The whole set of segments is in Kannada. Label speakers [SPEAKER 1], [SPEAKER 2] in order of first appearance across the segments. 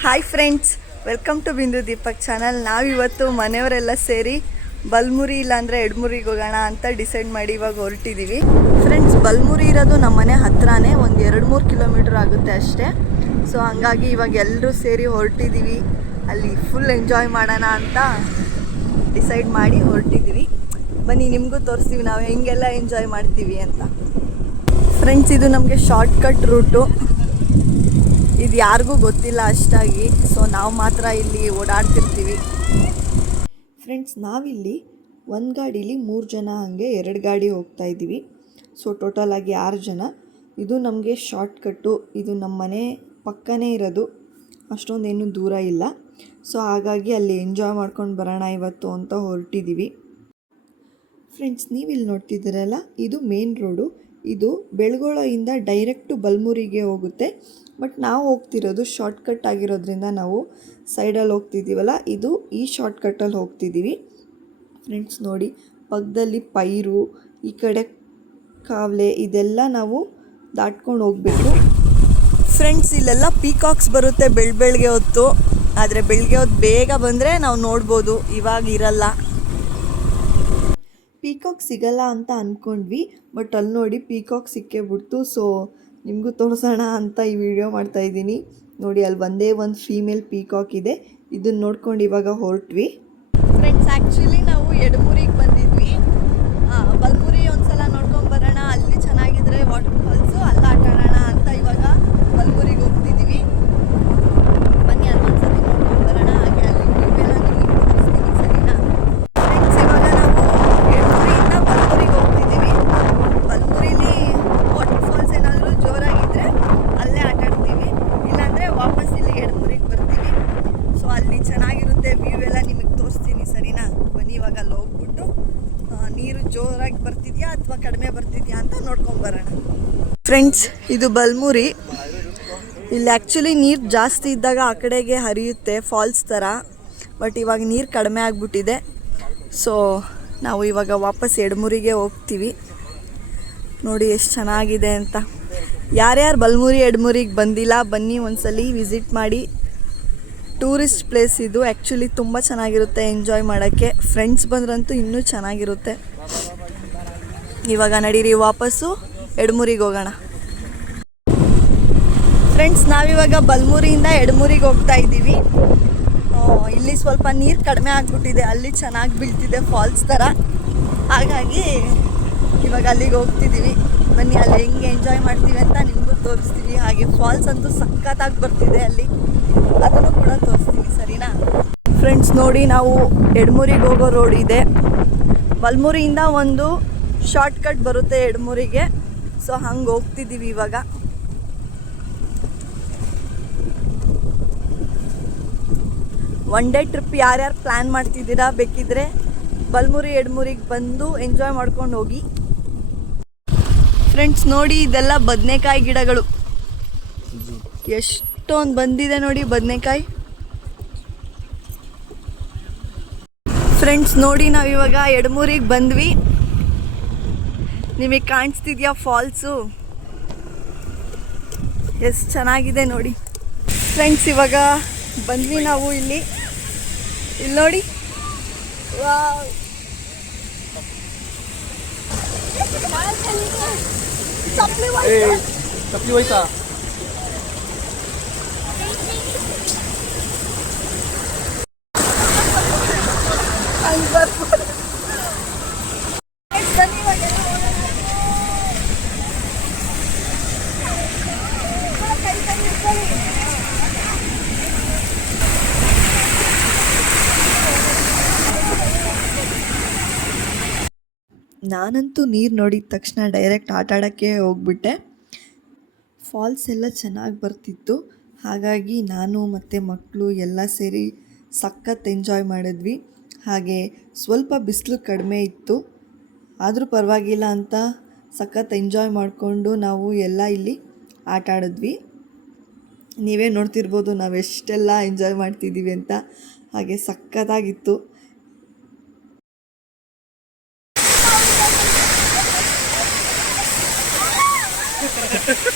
[SPEAKER 1] ಹಾಯ್ ಫ್ರೆಂಡ್ಸ್ ವೆಲ್ಕಮ್ ಟು ಬಿಂದು ದೀಪಕ್ ಚಾನಲ್ ನಾವಿವತ್ತು ಮನೆಯವರೆಲ್ಲ ಸೇರಿ ಬಲ್ಮುರಿ ಇಲ್ಲಾಂದರೆ ಎಡ್ಮುರಿಗೆ ಹೋಗೋಣ ಅಂತ ಡಿಸೈಡ್ ಮಾಡಿ ಇವಾಗ ಹೊರಟಿದ್ದೀವಿ ಫ್ರೆಂಡ್ಸ್ ಬಲ್ಮುರಿ ಇರೋದು ನಮ್ಮ ಮನೆ ಹತ್ರನೇ, ಒಂದು ಎರಡು ಮೂರು ಕಿಲೋಮೀಟ್ರ್ ಆಗುತ್ತೆ ಅಷ್ಟೇ. ಸೊ ಹಂಗಾಗಿ ಇವಾಗ ಎಲ್ಲರೂ ಸೇರಿ ಹೊರಟಿದ್ದೀವಿ ಅಲ್ಲಿ ಫುಲ್ ಎಂಜಾಯ್ ಮಾಡೋಣ ಅಂತ ಡಿಸೈಡ್ ಮಾಡಿ ಹೊರಟಿದ್ದೀವಿ ಬನ್ನಿ, ನಿಮಗೂ ತೋರಿಸ್ತೀವಿ ನಾವು ಹೆಂಗೆಲ್ಲ ಎಂಜಾಯ್ ಮಾಡ್ತೀವಿ ಅಂತ. ಫ್ರೆಂಡ್ಸ್ ಇದು ನಮಗೆ ಶಾರ್ಟ್ ಕಟ್ ರೂಟು ಇದು ಯಾರಿಗೂ ಗೊತ್ತಿಲ್ಲ ಅಷ್ಟಾಗಿ. ಸೊ ನಾವು ಮಾತ್ರ ಇಲ್ಲಿ ಓಡಾಡ್ತಿರ್ತೀವಿ. ಫ್ರೆಂಡ್ಸ್ ನಾವಿಲ್ಲಿ ಒಂದು ಗಾಡೀಲಿ ಮೂರು ಜನ ಹಾಗೆ ಎರಡು ಗಾಡಿ ಹೋಗ್ತಾ ಇದ್ದೀವಿ. ಸೊ ಟೋಟಲ್ ಆಗಿ ಆರು ಜನ. ಇದು ನಮಗೆ ಶಾರ್ಟ್ಕಟ್ಟು ಇದು ನಮ್ಮ ಮನೆ ಪಕ್ಕನೇ ಇರೋದು. ಅಷ್ಟೊಂದೇನು ದೂರ ಇಲ್ಲ. ಸೊ ಹಾಗಾಗಿ ಅಲ್ಲಿ ಎಂಜಾಯ್ ಮಾಡ್ಕೊಂಡು ಬರೋಣ ಇವತ್ತು ಅಂತ ಹೊರಟಿದ್ದೀವಿ ಫ್ರೆಂಡ್ಸ್ ನೀವು ಇಲ್ಲಿ ನೋಡ್ತಿದ್ದೀರಲ್ಲ, ಇದು ಮೇನ್ ರೋಡು ಇದು ಬೆಳಗೊಳದಿಂದ ಡೈರೆಕ್ಟು ಬಲ್ಮೂರಿಗೆ ಹೋಗುತ್ತೆ. ಬಟ್ ನಾವು ಹೋಗ್ತಿರೋದು ಶಾರ್ಟ್ಕಟ್ ಆಗಿರೋದ್ರಿಂದ ನಾವು ಸೈಡಲ್ಲಿ ಹೋಗ್ತಿದ್ದೀವಲ್ಲ, ಇದು ಈ ಶಾರ್ಟ್ಕಟ್ಟಲ್ಲಿ ಹೋಗ್ತಿದ್ದೀವಿ. ಫ್ರೆಂಡ್ಸ್ ನೋಡಿ, ಪಕ್ಕದಲ್ಲಿ ಪೈರು, ಈ ಕಡೆ ಕಾವಲೆ, ಇದೆಲ್ಲ ನಾವು ದಾಟ್ಕೊಂಡು ಹೋಗ್ಬೇಕು ಫ್ರೆಂಡ್ಸ್ ಇಲ್ಲೆಲ್ಲ ಪೀಕಾಕ್ಸ್ ಬರುತ್ತೆ ಬೆಳ್ ಬೆಳಗ್ಗೆ ಹೊತ್ತು. ಆದರೆ ಬೆಳಗ್ಗೆ ಹೊತ್ತು ಬೇಗ ಬಂದರೆ ನಾವು ನೋಡ್ಬೋದು, ಇವಾಗ ಇರಲ್ಲ. ಪೀಕಾಕ್ ಸಿಗಲ್ಲ ಅಂತ ಅಂದ್ಕೊಂಡ್ವಿ ಬಟ್ ಅಲ್ಲಿ ನೋಡಿ ಪೀಕಾಕ್ ಸಿಕ್ಕೇ ಬಿಡ್ತು ಸೊ ನಿಮಗೂ ತೋರಿಸೋಣ ಅಂತ ಈ ವಿಡಿಯೋ ಮಾಡ್ತಾ ಇದ್ದೀನಿ. ನೋಡಿ, ಅಲ್ಲಿ ಒಂದೇ ಒಂದು ಫೀಮೇಲ್ ಪೀಕಾಕ್ ಇದೆ. ಇದನ್ನ ನೋಡ್ಕೊಂಡು ಇವಾಗ ಹೊರಟ್ವಿ. ಫ್ರೆಂಡ್ಸ್ ಆ್ಯಕ್ಚುಲಿ ನಾವು ಎಡಮುರಿಗೆ ಬಂದಿದ್ವಿ ಬಲ್ಮುರಿ ಒಂದ್ಸಲ ನೋಡ್ಕೊಂಡು ಬರೋಣ ಅಲ್ಲಿ ಚೆನ್ನಾಗಿದ್ರೆ ವಾಟರ್ ಫಾಲ್ಸು ಅಲ್ಲಿ ಆಟ ಆಡೋಣ ಅಂತ ಇವಾಗ ಬಲ್ಮುರಿಗೆ ಹೋಗ್ತಿದ್ದೀವಿ ಬನ್ನಿ ಅಲ್ಲಿ ಒಂದ್ಸತಿ ನೋಡ್ಕೊಂಡು ಬರೋಣ ಹಾಗೆ ಅಲ್ಲಿ view ಎಲ್ಲ ನಿಮಗೆ ತೋರಿಸ್ತೀನಿ ಸರಿನಾ ಫ್ರೆಂಡ್ಸ್ ಇವಾಗ ನಾವು ಎಡಮುರಿಯಿಂದ ಬಲ್ಮುರಿಗೆ ಹೋಗ್ತಿದ್ದೀವಿ ಬಲ್ಮುರಿಲಿ ವಾಟರ್ ಫಾಲ್ಸ್ ಏನಾದರೂ ಜೋರಾಗಿದ್ದರೆ ಅಲ್ಲೇ ಆಟ ಆಡ್ತೀವಿ ಇಲ್ಲಾಂದರೆ ವಾಪಸ್ ಇಲ್ಲಿ ಎಡಮುರಿಗೆ ಬರ್ತೀವಿ ಸೊ ಅಲ್ಲಿ ಚೆನ್ನಾಗಿರುತ್ತೆ ವ್ಯೂ ಎಲ್ಲ ನಿಮಗೆ ತೋರಿಸ್ತೀನಿ ಸರಿನಾ ಬನ್ನಿ ಇವಾಗ ಅಲ್ಲಿ ಹೋಗ್ಬಿಟ್ಟು ಆ, ನೀರು ಜೋರಾಗಿ ಬರ್ತಿದ್ಯಾ ಅಥವಾ ಕಡಿಮೆ ಬರ್ತಿದ್ಯಾ ಅಂತ ನೋಡ್ಕೊಂಡು ಬರೋಣ ಫ್ರೆಂಡ್ಸ್, ಇದು ಬಲ್ಮುರಿ. ಇಲ್ಲಿ ಆ್ಯಕ್ಚುಲಿ ನೀರು ಜಾಸ್ತಿ ಇದ್ದಾಗ ಆ ಕಡೆಗೆ ಹರಿಯುತ್ತೆ ಫಾಲ್ಸ್ ಥರ ಬಟ್ ಇವಾಗ ನೀರು ಕಡಿಮೆ ಆಗಿಬಿಟ್ಟಿದೆ. ಸೊ ನಾವು ಇವಾಗ ವಾಪಸ್ ಎಡಮುರಿಗೆ ಹೋಗ್ತೀವಿ. ನೋಡಿ ಎಷ್ಟು ಚೆನ್ನಾಗಿದೆ ಅಂತ. ಯಾರ್ಯಾರು ಬಲ್ಮುರಿ ಎಡಮುರಿಗೆ ಬಂದಿಲ್ಲ, ಬನ್ನಿ ಒಂದ್ಸಲಿ ವಿಸಿಟ್ ಮಾಡಿ. ಟೂರಿಸ್ಟ್ ಪ್ಲೇಸ್ ಇದು ಆ್ಯಕ್ಚುಲಿ ತುಂಬ ಚೆನ್ನಾಗಿರುತ್ತೆ ಎಂಜಾಯ್ ಮಾಡೋಕ್ಕೆ. ಫ್ರೆಂಡ್ಸ್ ಬಂದ್ರಂತೂ ಇನ್ನೂ ಚೆನ್ನಾಗಿರುತ್ತೆ. ಇವಾಗ ನಡೀರಿ ವಾಪಸ್ಸು. ಎಡಮುರಿಗೆ ಹೋಗೋಣ. ಫ್ರೆಂಡ್ಸ್ ನಾವಿವಾಗ ಬಲ್ಮೂರಿಯಿಂದ ಎಡಮುರಿಗೆ ಹೋಗ್ತಾ ಇದ್ದೀವಿ. ಇಲ್ಲಿ ಸ್ವಲ್ಪ ನೀರು ಕಡಿಮೆ ಆಗಿಬಿಟ್ಟಿದೆ. ಅಲ್ಲಿ ಚೆನ್ನಾಗಿ ಬೀಳ್ತಿದೆ ಫಾಲ್ಸ್ ಥರ ಹಾಗಾಗಿ ಇವಾಗ ಅಲ್ಲಿಗೆ ಹೋಗ್ತಿದ್ದೀವಿ. ಬನ್ನಿ, ಅಲ್ಲಿ ಹೆಂಗೆ ಎಂಜಾಯ್ ಮಾಡ್ತೀವಿ ಅಂತ ನಿಮಗೂ ತೋರಿಸ್ತೀವಿ. ಹಾಗೆ ಫಾಲ್ಸ್ ಅಂತೂ ಸಖತ್ತಾಗಿ ಬರ್ತಿದೆ ಅಲ್ಲಿ. ಅದನ್ನು ಕೂಡ ತೋರಿಸ್ತೀವಿ, ಸರಿನಾ? ಫ್ರೆಂಡ್ಸ್ ನೋಡಿ ನಾವು ಎಡಮೂರಿಗೆ ಹೋಗೋ ರೋಡ್ ಇದೆ. ಬಲ್ಮೂರಿಯಿಂದ ಒಂದು ಶಾರ್ಟ್ಕಟ್ ಬರುತ್ತೆ ಎಡಮುರಿಗೆ. ಸೊ ಹಂಗೆ ಹೋಗ್ತಿದ್ದೀವಿ ಇವಾಗ. ಒನ್ ಡೇ ಟ್ರಿಪ್ ಯಾರ್ಯಾರು ಪ್ಲ್ಯಾನ್ ಮಾಡ್ತಿದ್ದೀರಾ, ಬೇಕಿದ್ರೆ ಬಲ್ಮುರಿ, ಎಡ್ಮುರಿಗೆ ಬಂದು ಎಂಜಾಯ್ ಮಾಡ್ಕೊಂಡು ಹೋಗಿ. ಫ್ರೆಂಡ್ಸ್ ನೋಡಿ ಇದೆಲ್ಲ ಬದನೆಕಾಯಿ ಗಿಡಗಳು. ಎಷ್ಟೊಂದು ಬಂದಿದೆ ನೋಡಿ ಬದನೆಕಾಯಿ. ಫ್ರೆಂಡ್ಸ್ ನೋಡಿ ನಾವು ಇವಾಗ ಎಡಮೂರಿಗೆ ಬಂದ್ವಿ. ನಿಮಗೆ ಕಾಣಿಸ್ತಿದ್ಯಾ ಫಾಲ್ಸು? ಎಷ್ಟು ಚೆನ್ನಾಗಿದೆ ನೋಡಿ. ಫ್ರೆಂಡ್ಸ್ ಇವಾಗ ಬಂದ್ವಿ ನಾವು ಇಲ್ಲಿ. ಇಲ್ಲಿ ನೋಡಿ. ನಾನಂತೂ ನೀರು ನೋಡಿದ ತಕ್ಷಣ ಡೈರೆಕ್ಟ್ ಆಟ ಆಡೋಕ್ಕೆ ಹೋಗ್ಬಿಟ್ಟೆ. ಫಾಲ್ಸ್ ಎಲ್ಲ ಚೆನ್ನಾಗಿ ಬರ್ತಿತ್ತು. ಹಾಗಾಗಿ ನಾನು ಮತ್ತು ಮಕ್ಕಳು ಎಲ್ಲ ಸೇರಿ ಸಖತ್ ಎಂಜಾಯ್ ಮಾಡಿದ್ವಿ. ಹಾಗೆ ಸ್ವಲ್ಪ ಬಿಸಿಲು ಕಡಿಮೆ ಇತ್ತು. ಆದರೂ ಪರವಾಗಿಲ್ಲ ಅಂತ ಸಖತ್ ಎಂಜಾಯ್ ಮಾಡಿಕೊಂಡು ನಾವು ಎಲ್ಲ ಇಲ್ಲಿ ಆಟ ಆಡಿದ್ವಿ. ನೀವೇ ನೋಡ್ತಿರ್ಬೋದು ನಾವು ಎಷ್ಟೆಲ್ಲ ಎಂಜಾಯ್ ಮಾಡ್ತಿದ್ದೀವಿ ಅಂತ. ಹಾಗೆ ಸಖತ್ತಾಗಿತ್ತು.
[SPEAKER 2] ನೋಡ್ಕೊಂಡು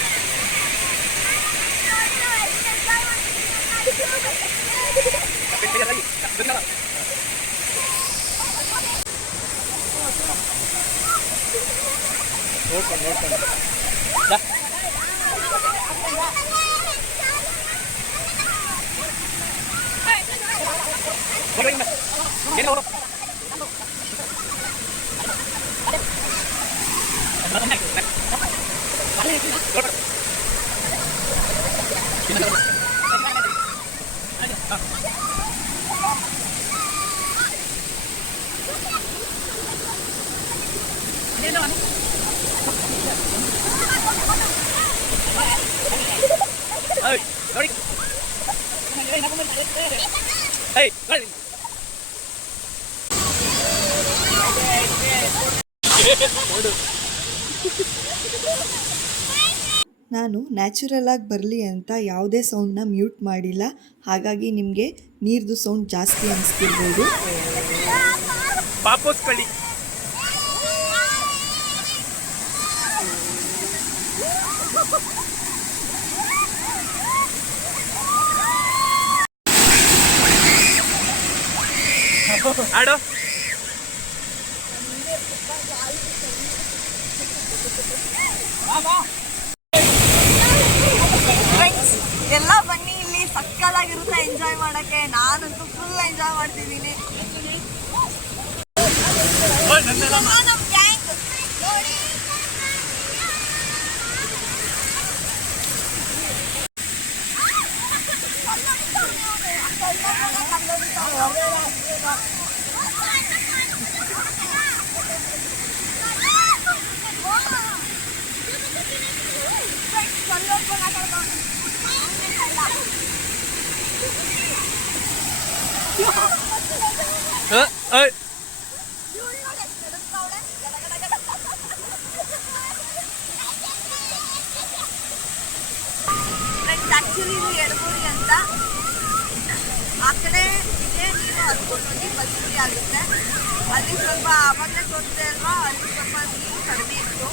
[SPEAKER 2] ನೋಡ್ಕೊಂಡು ಏನು ಅವರು
[SPEAKER 3] ನಾನು ನ್ಯಾಚುರಲ್ ಆಗಿ ಬರಲಿ ಅಂತ ಯಾವುದೇ ಸೌಂಡ್ನ ಮ್ಯೂಟ್ ಮಾಡಿಲ್ಲ. ಹಾಗಾಗಿ ನಿಮಗೆ ನೀರ್ದು ಸೌಂಡ್ ಜಾಸ್ತಿ ಅನಿಸ್ತಿರ್ಬೋದು.
[SPEAKER 2] ಆಡೋ.
[SPEAKER 1] ಫ್ರೆಂಡ್ಸ್ ಎಲ್ಲ ಬನ್ನಿ ಇಲ್ಲಿ. ಸಕ್ಕಲಾಗಿರುತ್ತೆ ಎಂಜಾಯ್ ಮಾಡಕ್ಕೆ. ನಾನಂತೂ ಫುಲ್ ಎಂಜಾಯ್ ಮಾಡ್ತಿದ್ದೀನಿ.
[SPEAKER 2] ಏಯ್
[SPEAKER 1] ಆಕ್ಚುಲಿ ಇದು ಎಡಗೂರಿ ಅಂತ. ಆ ಕಡೆ ಇದೆ ನೀರು ಹರ್ಕೊಂಡು ಹೋಗಿ ಆಗುತ್ತೆ. ಅಲ್ಲಿ ಸ್ವಲ್ಪ ಆವಾಗಲೇ ತೋರಿಸಿದೆ ಅಲ್ವಾ? ಅಲ್ಲಿ ಸ್ವಲ್ಪ ನೀರು ಕಡಿಮೆ ಇತ್ತು.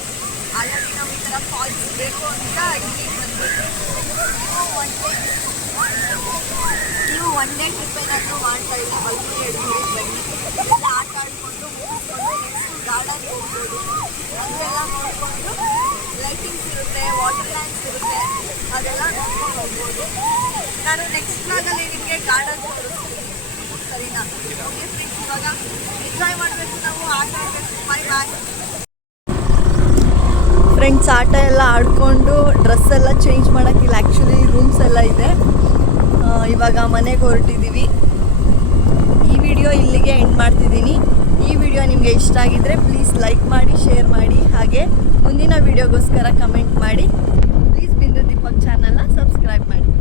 [SPEAKER 1] ಹಾಗಾಗಿ ನಾವು ಈ ಥರ ಫಾಲ್ಸ್ ಬೇಕು ಅಂತ ಇಲ್ಲಿಗೆ ಒನ್ ಡೇ ನೀವು ಒನ್ ಡೇ ಟ್ರಿಪ್ ಏನಾದರೂ ಮಾಡ್ತಾ ಇಲ್ಲ ಬಸ್ಗುರಿ ಎಡಗೂರಿ ಬನ್ನಿ. ಎಲ್ಲ ಆಟ ಆಡಿಕೊಂಡು ಮುಗಿಸ್ಕೊಂಡು ನೆಕ್ಸ್ಟ್ ಗಾರ್ಡನ್ ಹೋಗ್ಬೋದು. ಅದೆಲ್ಲ ನೋಡಿಕೊಂಡು ಲೈಟಿಂಗ್ಸ್ ಇರುತ್ತೆ ವಾಟರ್ ಲ್ಯಾಂಡ್ಸ್ ಇರುತ್ತೆ, ಅದೆಲ್ಲ ನೋಡ್ಕೊಂಡು ಹೋಗ್ಬೋದು. ನಾನು ನೆಕ್ಸ್ಟ್ ಬ್ಲಾಗಲ್ಲಿ ನಿಮಗೆ ಗಾರ್ಡನ್ ತೋರಿಸ್ತೀನಿ. ಸರಿನಾ? ಓಕೆ ಫ್ರೆಂಡ್ಸ್ ಇವಾಗ ಎಂಜಾಯ್ ಮಾಡಬೇಕು ನಾವು, ಆಟ ಆಡಬೇಕು. ಬಾಯ್ ಬಾಯ್
[SPEAKER 3] ಫ್ರೆಂಡ್ಸ್ ಆಟ ಎಲ್ಲ ಆಡಿಕೊಂಡು ಡ್ರೆಸ್ ಎಲ್ಲ ಚೇಂಜ್ ಮಾಡೋಕ್ಕಿಲ್ಲ ಆ್ಯಕ್ಚುಲಿ ರೂಮ್ಸ್ ಎಲ್ಲ ಇದೆ. ಇವಾಗ ಮನೆಗೆ ಹೊರಟಿದ್ದೀವಿ ಈ ವಿಡಿಯೋ ಇಲ್ಲಿಗೆ ಎಂಡ್ ಮಾಡ್ತಿದ್ದೀನಿ. ಈ ವಿಡಿಯೋ ನಿಮಗೆ ಇಷ್ಟ ಆಗಿದ್ದರೆ ಪ್ಲೀಸ್ ಲೈಕ್ ಮಾಡಿ ಶೇರ್ ಮಾಡಿ, ಹಾಗೆ ಮುಂದಿನ ವಿಡಿಯೋಗೋಸ್ಕರ ಕಮೆಂಟ್ ಮಾಡಿ. ಪ್ಲೀಸ್ ಬಿಂದು ದೀಪಕ್ ಚಾನಲ್ನ ಸಬ್ಸ್ಕ್ರೈಬ್ ಮಾಡಿ.